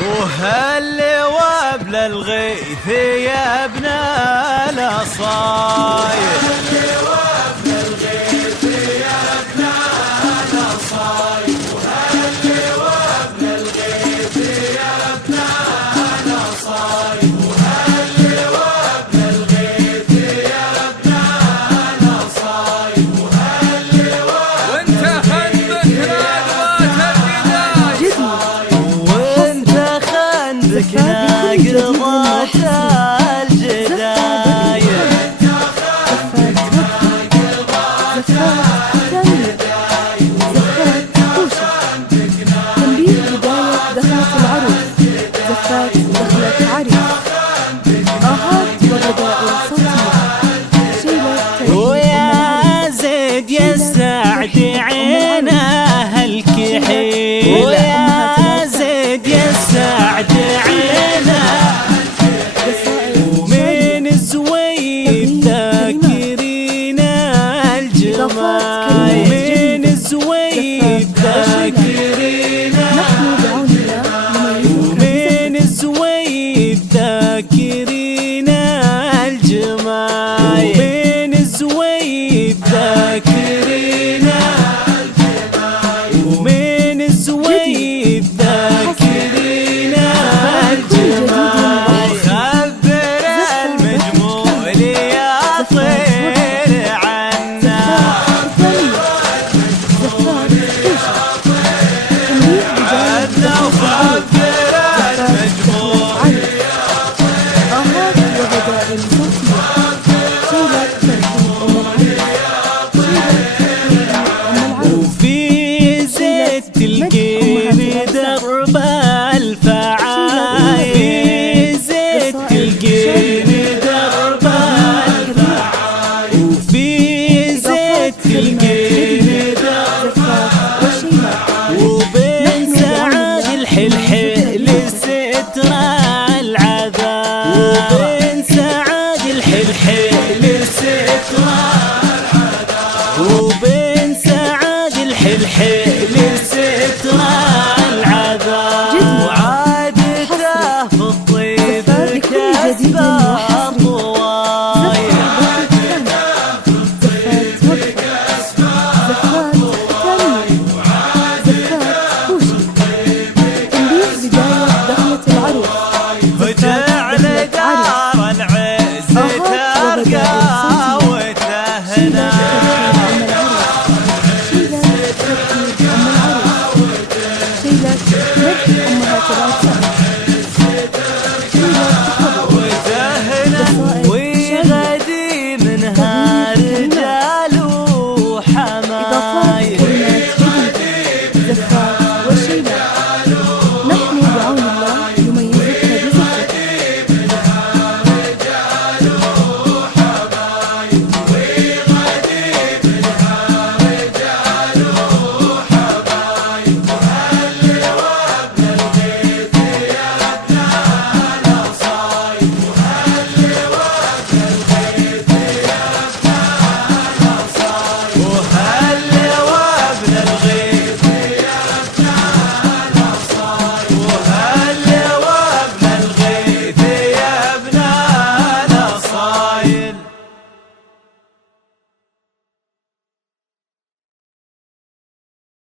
وهل وابل الغيث يا ابن الأصايل، وهل وابل الغيث يا ابن الأصايل، وهل وابل الغيث يا ابن الأصايل، وهل وابل الغيث يا ابن الأصايل، وهل وانت خندك ناقضات الجدايل، تنبيه بداية دخلت العروس، زفات دخلت عريس، آهات وبدائل صوتية، شيلة ويا زيد يا سعد عينه الكحيل، ويا زيد يا سعد عينه ومن زويد ذاكرين الجمال، ومن زويد ذاكرين، ومن زويد ذاكرين الجمال، ومن زويد ذاكرين الجمال، ومن زويد ذاكرين الجمال، خبر المجمول يا طير عنا، عنا وخبر المجمول آهات وبدائل صوتية، وفي زيت تلقين درب الفعايل، في زيت تلقين درب الفعايل، وفي زيت تلقين درب الفعايل، وبين سعاد الحلحل ستر العذاب، وبين سعاد الحلحل ستر العذاب، وبين سعاد الحلحل ستر العذاب، وعادته في الطيب كسب الطوايل، وجعل دار العز ترقى وتهنى، شيلة ترتيب أمهات الأطفال.